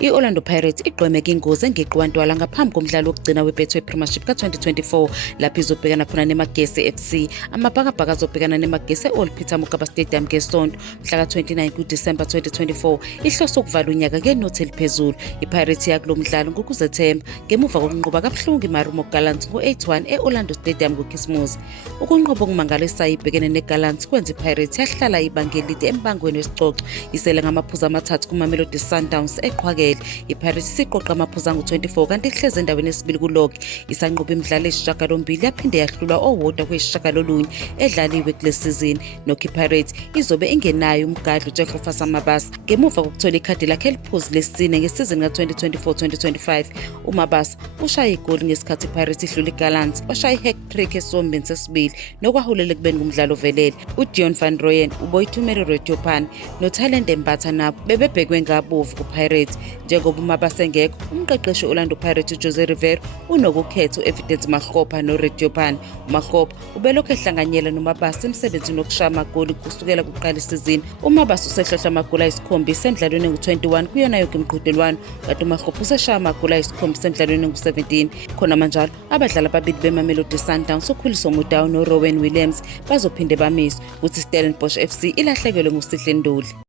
I-Orlando Pirates igqwemeke ingozi engeqiwa Ntwala ngaphambi komdlalo wokugcina we-Betway Premiership ka-2024 lapho izobhekana khona neMagese FC. Amabhakabhaka azobhekana neMagese e-Old Peter Mokaba Stadium ngeSonto mhla ka-29 kuDisemba 2024. Ihlose ukuvala unyaka ngenothi eliphezulu. iPirates yakulo mdlalo ngokuzethemba ngemuva kokunqoba kabuhlungu iMarumo Gallants ngo-8-1 e-Orlando Stadium ngoKhisimusi. Ukunqoba okumangalisayo ibhekene neGallants kwenza iPirates yahlala ibanga elide embangweni wesicoco isele ngamaphuzu amathathu kuMamelodi Sundowns eqhwakele. iPirates isiqoqa amaphuzu angu-24 kanti ihlezi endaweni yesibili kulokhu isanqoba imidlalo eyisishiyagalombili yaphinde yahlulwa owodwa kweyisishiyagalolunye edlaliwe kule sizini. Nokho iPirates izobe ingenayo umgadli uJehova Mabasa ngemuva kokuthola ikhadi lakhe eliphuzu lesine ngesizini ka-2024-2025. uMabasa ushaye igoli ngesikhathi iPirates ihlula iGallants, washaya i-hat-trick esombeni sesibili nokwaholela ekubeni kumdlalo ovelele. uDion van Rooyen, uBoitumelo Redopane noTalende Mbatha nabo bebebhekwe ngabovu kuPirates. Njengoba uMabasa engekho, umqeqeshi we-Orlando Pirates uJose Rivera unokukhetha u-Evidence Makgopa noRedopane. uMakgopa ubelokhu ehlanganyela noMabasa emsebenzini wokushaya amagoli kusukela kuqala isizini. uMabasa usehlohla amagoli ayisikhombisa emidlalweni engu-21 kuyona yonke imiqhudelwano, kanti uMakgopa useshaya amagoli ayisikhombisa emidlalweni engu-17. Khona manjalo abadlali ababili beMamelodi Sundowns uKhuliso Mudau noRowan Williams bazophinde bamiswe, kuthi iStellenbosch FC ilahlekelwe nguSihle Nduli.